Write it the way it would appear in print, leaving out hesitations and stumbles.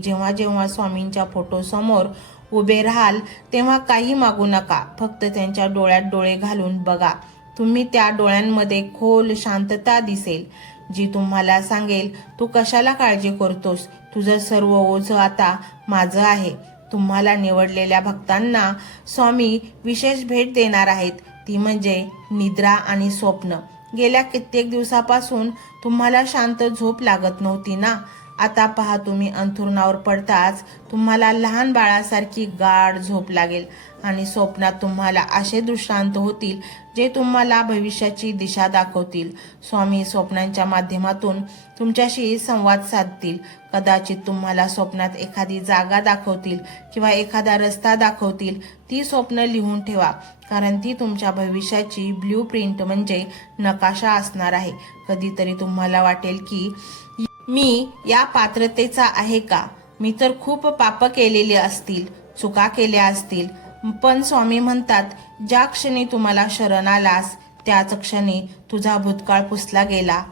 जेव्हा जेव्हा स्वामींच्या फोटो समोर उभे राहाल तेव्हा काही मागू नका, फक्त त्यांच्या डोळ्यात डोळे घालून बघा. तुम्ही त्या डोळ्यांमध्ये खोल शांतता दिसेल, जी तुम्हाला सांगेल, तू कशाला काळजी करतोस, तुझं सर्व ओझं आता माझं आहे. तुम्हाला निवडलेल्या भक्तांना स्वामी विशेष भेट देणार आहेत, ती म्हणजे निद्रा आणि स्वप्न. गेल्या कित्येक दिवसापासून तुम्हाला शांत झोप लागत नव्हती ना? आता पहा, तुम्ही अंथरुणावर पडताच तुम्हाला लहान बाळासारखी गाढ झोप लागेल आणि स्वप्नात तुम्हाला असे दृष्टांत होतील जे तुम्हाला भविष्याची दिशा दाखवतील. स्वामी स्वप्नांच्या माध्यमातून तुमच्याशी संवाद साधतील. कदाचित तुम्हाला स्वप्नात एखादी जागा दाखवतील किंवा एखादा रस्ता दाखवतील. ती स्वप्न लिहून ठेवा, कारण ती तुमच्या भविष्याची ब्ल्यूप्रिंट म्हणजे नकाशा असणार आहे. कधीतरी तुम्हाला वाटेल की मी या पात्रतेचा आहे का? मी तर खूप पाप केलेली असतील, चुका केल्या असतील. पण स्वामी म्हणतात, ज्या क्षणी तुम्हाला शरण आलास त्याच क्षणी तुझा भूतकाळ पुसला गेला.